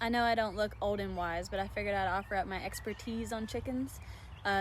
I know I don't look old and wise, but I figured I'd offer up my expertise on chickens,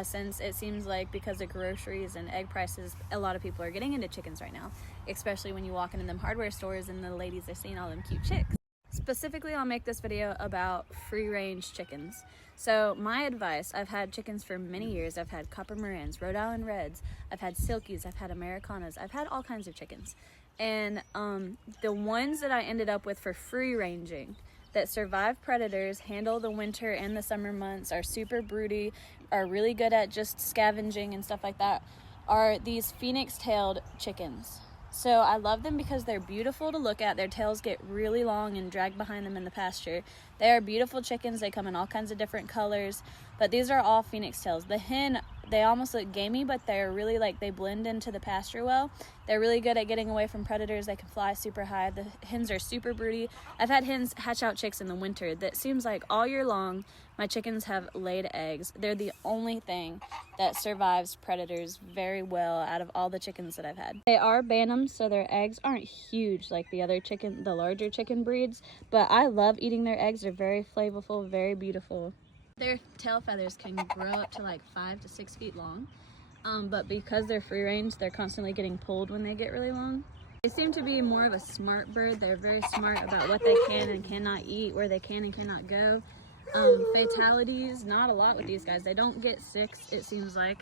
since it seems like because of groceries and egg prices, a lot of people are getting into chickens right now, especially when you walk into them hardware stores and the ladies are seeing all them cute chicks. Specifically, I'll make this video about free-range chickens. So my advice, I've had chickens for many years. I've had Copper Marans, Rhode Island Reds, I've had Silkies, I've had Americanas, I've had all kinds of chickens. And the ones that I ended up with for free-ranging that survive predators, handle the winter and the summer months, are super broody, are really good at just scavenging and stuff like that, are these phoenix-tailed chickens. So I love them because they're beautiful to look at. Their tails get really long and drag behind them in the pasture. They are beautiful chickens. They come in all kinds of different colors, but these are all phoenix tails. The hen, they almost look gamey, but they're really like, they blend into the pasture well. They're really good at getting away from predators. They can fly super high. The hens are super broody. I've had hens hatch out chicks in the winter. That seems like all year long my chickens have laid eggs. They're the only thing that survives predators very well out of all the chickens that I've had. They are bantams, so their eggs aren't huge like the larger chicken breeds, but I love eating their eggs. They're very flavorful, very beautiful. Their tail feathers can grow up to like 5 to 6 feet long, but because they're free range, they're constantly getting pulled when they get really long. They seem to be more of a smart bird. They're very smart about what they can and cannot eat, where they can and cannot go. Fatalities, not a lot with these guys. They don't get sick, it seems like.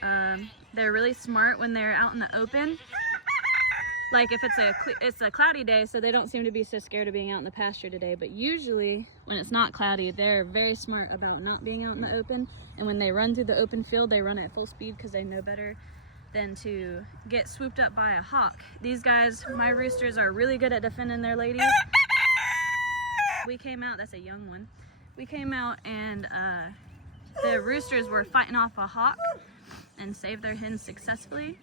They're really smart when they're out in the open. Like if it's a cloudy day, so they don't seem to be so scared of being out in the pasture today, but usually when it's not cloudy, they're very smart about not being out in the open, and when they run through the open field, they run at full speed because they know better than to get swooped up by a hawk. These guys, my roosters, are really good at defending their ladies. We came out, that's a young one. We came out and the roosters were fighting off a hawk and saved their hens successfully.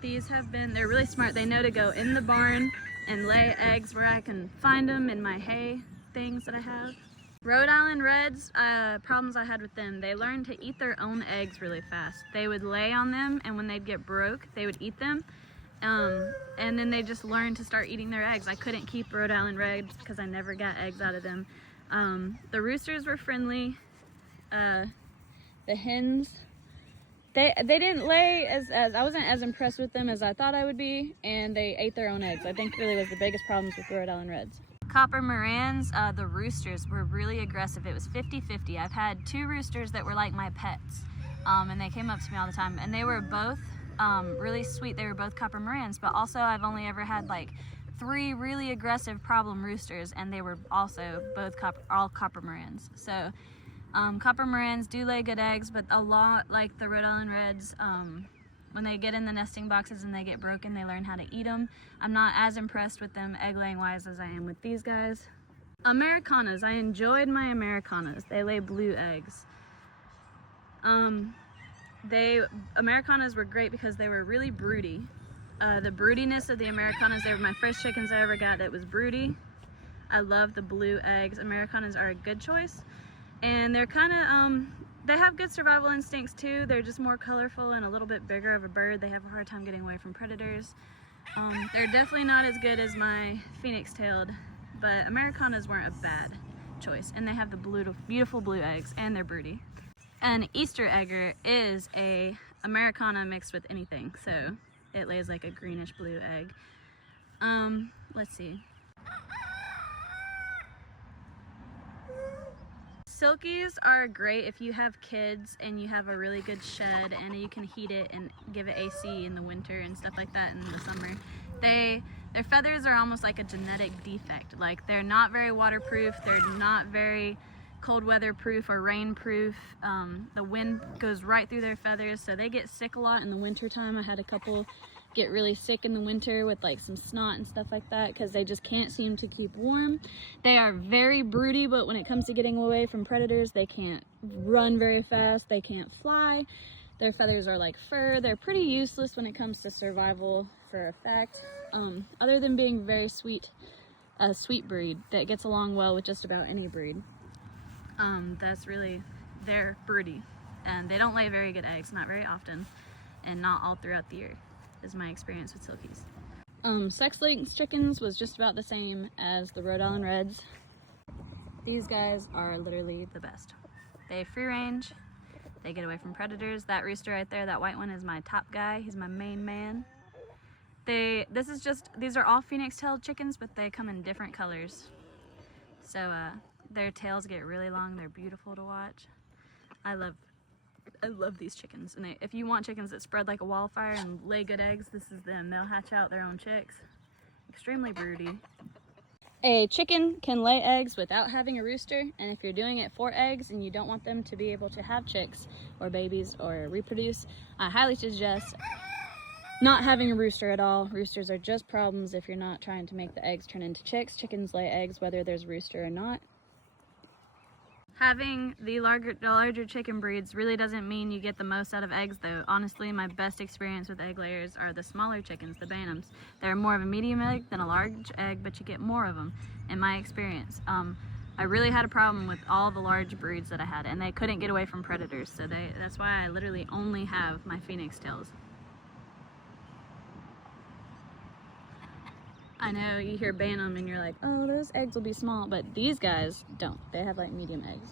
They're really smart. They know to go in the barn and lay eggs where I can find them in my hay things that I have. Rhode Island Reds, problems I had with them, they learned to eat their own eggs really fast. They would lay on them, and when they'd get broke, they would eat them. And then they just learned to start eating their eggs. I couldn't keep Rhode Island Reds because I never got eggs out of them. The roosters were friendly. The hens, they didn't lay as I wasn't as impressed with them as I thought I would be, and they ate their own eggs. I think really was the biggest problems with Rhode Island Reds. Copper Marans, the roosters were really aggressive. It was 50-50. I've had 2 roosters that were like my pets, and they came up to me all the time, and they were both really sweet. They were both Copper Marans, but also I've only ever had like 3 really aggressive problem roosters, and they were also both all Copper Marans. So Copper Marans do lay good eggs, but a lot like the Rhode Island Reds, when they get in the nesting boxes and they get broken, they learn how to eat them. I'm not as impressed with them egg laying wise as I am with these guys. Americanas, I enjoyed my Americanas. They lay blue eggs. Americanas were great because they were really broody. The broodiness of the Americanas, they were my first chickens I ever got that was broody. I love the blue eggs. Americanas are a good choice. And they're kind of, they have good survival instincts too. They're just more colorful and a little bit bigger of a bird. They have a hard time getting away from predators. They're definitely not as good as my phoenix-tailed, but Americanas weren't a bad choice. And they have the beautiful blue eggs, and they're broody. An Easter egger is a Americana mixed with anything, so it lays like a greenish blue egg. Let's see. Silkies are great if you have kids and you have a really good shed and you can heat it and give it AC in the winter and stuff like that in the summer. Their feathers are almost like a genetic defect. Like, they're not very waterproof, they're not very cold weather proof or rain proof. The wind goes right through their feathers, so they get sick a lot in the winter time. I had a couple get really sick in the winter with like some snot and stuff like that because they just can't seem to keep warm. They are very broody, but when it comes to getting away from predators, they can't run very fast, they can't fly. Their feathers are like fur. They're pretty useless when it comes to survival for a fact, other than being very sweet, a sweet breed that gets along well with just about any breed. They're broody, and they don't lay very good eggs, not very often, and not all throughout the year, is my experience with Silkies. Sex Links chickens was just about the same as the Rhode Island Reds. These guys are literally the best. They free range, they get away from predators. That rooster right there, that white one, is my top guy. He's my main man. These are all phoenix-tailed chickens, but they come in different colors. So their tails get really long. They're beautiful to watch. I love these chickens. And if you want chickens that spread like a wildfire and lay good eggs, this is them. They'll hatch out their own chicks. Extremely broody. A chicken can lay eggs without having a rooster, and if you're doing it for eggs and you don't want them to be able to have chicks or babies or reproduce, I highly suggest not having a rooster at all. Roosters are just problems if you're not trying to make the eggs turn into chicks. Chickens lay eggs whether there's a rooster or not. Having the larger chicken breeds really doesn't mean you get the most out of eggs, though. Honestly, my best experience with egg layers are the smaller chickens, the bantams. They're more of a medium egg than a large egg, but you get more of them, in my experience. I really had a problem with all the large breeds that I had, and they couldn't get away from predators, so that's why I literally only have my phoenix tails. I know you hear bantam and you're like, oh, those eggs will be small, but these guys don't. They have like medium eggs.